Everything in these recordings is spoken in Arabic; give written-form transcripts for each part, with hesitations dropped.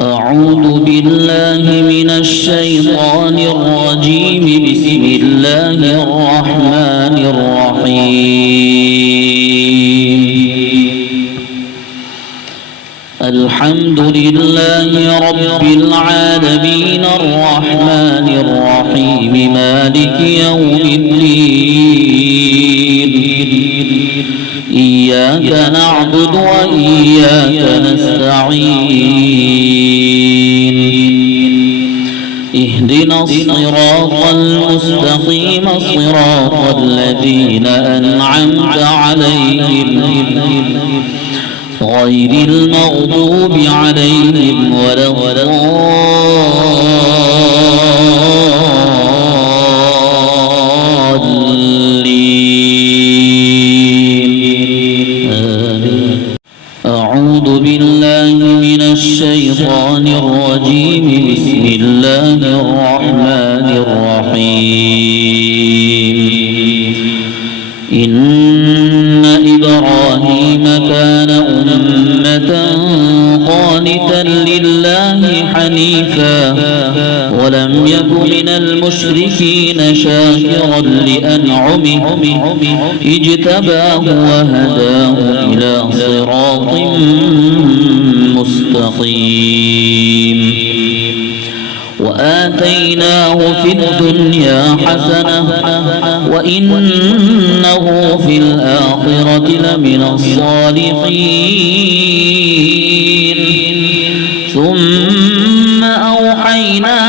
أعوذ بالله من الشيطان الرجيم. بسم الله الرحمن الرحيم. الحمد لله رب العالمين الرحمن الرحيم مالك يوم الدين. إياك نعبد وإياك نستعين. اهدنا الصراط المستقيم صراط الذين أنعمت عليهم غير المغضوب عليهم ولا الضالين. أعوذ بالله من الشيطان الرجيم. بسم الله الرحمن الرحيم. إن إبراهيم كان أمة قانتا لله حنيفا ولم يك من المشركين شاكرا لأنعمه اجتباه وهداه إلى صراط مستقيم. وآتيناه في الدنيا حسنة وإنه في الآخرة لمن الصالحين. ثم أوحينا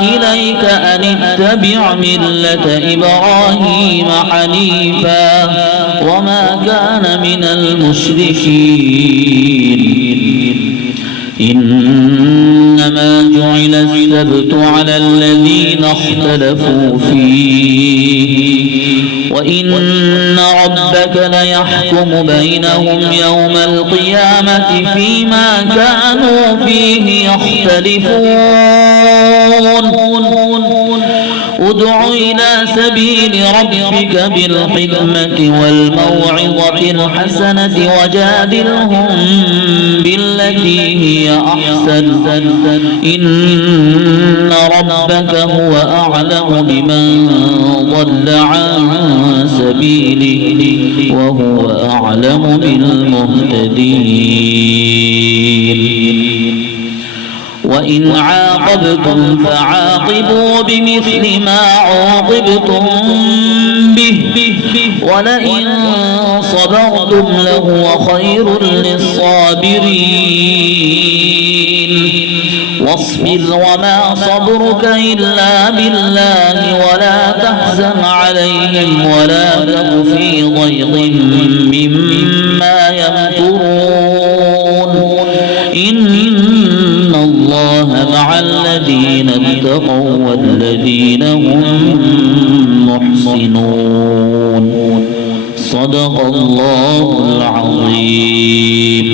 إليك أن اتبع ملة إبراهيم حنيفا وما كان من المشركين. إنما جعل السبت على الذين اختلفوا فيه وإن ربك ليحكم بينهم يوم القيامة فيما كانوا فيه يختلفون. ادع إلى سبيل ربك بالحكمة والموعظة الحسنة وجادلهم بالتي هي أحسن إن ربك هو أعلم بمن ضل عن سبيله وهو أعلم بالمهتدين. وإن عاقبتم فعاقبوا بمثل ما عوقبتم به ولئن صبرتم لهو خير للصابرين. واصبر وما صبرك إلا بالله ولا تحزن عليهم ولا تك في ضيق مما يمكرون. إن الله مع الذين اتقوا والذين هم محسنون. صدق الله العظيم.